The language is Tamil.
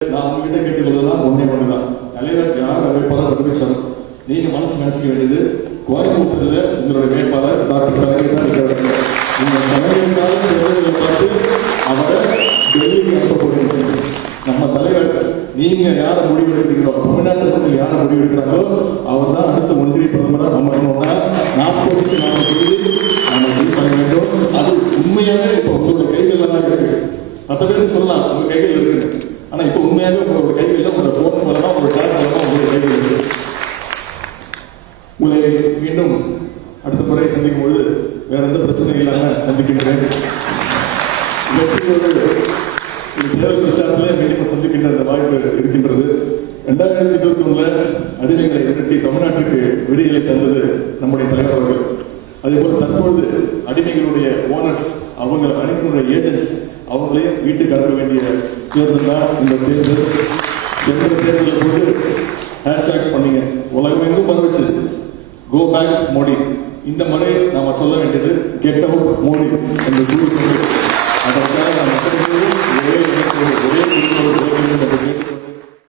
நான் உங்ககிட்ட கேட்டுக்கொள்ளலாம் ஒன்னே ஒண்ணுதான் தலைவர் யார் வேட்பாளர் அறிவிச்சார் நீங்க மனசு நினைச்சுக்க வேண்டியது கோயம்புத்தூர்ல உங்களுடைய வேட்பாளர் டாக்டர் கலைஞர் தான் இருக்காரு நீங்க தலைவருக்காக தேர்தலை பார்த்து அவரை டெல்லிக்கு அனுப்ப போறீங்க நம்ம தலைவர் நீங்க யாரை முடிவெடுக்கிறீங்களோ தமிழ்நாட்டு மக்கள் யாரை முடிவெடுக்கிறாங்களோ அவர் தான் அடுத்த ஒன்றிய பிரதமராக நம்ம அமரணும்னா நாற்பதுக்கு நாற்பது தொகுதி நம்ம முடிவு பண்ண வேண்டும். அது உண்மையாவே இப்போ உங்களுடைய கைகள் தான் இருக்கு. மற்ற பேருக்கு சொல்லலாம் உங்க கைகள் இப்போ உண்மையாகவே உங்களோட கைகளில் உங்களோட போன் மூலமாக உங்களோட டேப் மூலமாக உங்களோட கைகள் இருக்கு உங்களை மீண்டும் அடுத்த முறை சந்திக்கும் போது வேற எந்த பிரச்சனையும் இல்லாமல் சந்திக்கின்றேன் தேர்தல் பிரச்சாரத்தில் மீண்டும் சந்திக்கின்ற அந்த வாய்ப்பு இருக்கின்றது ரெண்டாயிரத்தி இருபத்தி ஒண்ணுல அடிமைகளை விரட்டி தமிழ்நாட்டுக்கு விடுதலை தந்தது நம்முடைய தலைவர் அவர்கள் அதே தற்போது அடிமைகளுடைய ஓனர்ஸ் அவங்க அடிமைகளுடைய ஏஜென்ட்ஸ் அவங்களையும் வீட்டுக்கு அனுப்ப வேண்டிய தேர்தல் தான் இந்த தேர்தல். சென்ற தேர்தலில் போது ஹேஷ்டாக் பண்ணீங்க. உலகம் எங்கும் பரவச்சு கோ பேக் மோடி இந்த முறை நாம சொல்ல வேண்டியது கெட் அவுட் மோடி என்ற குழு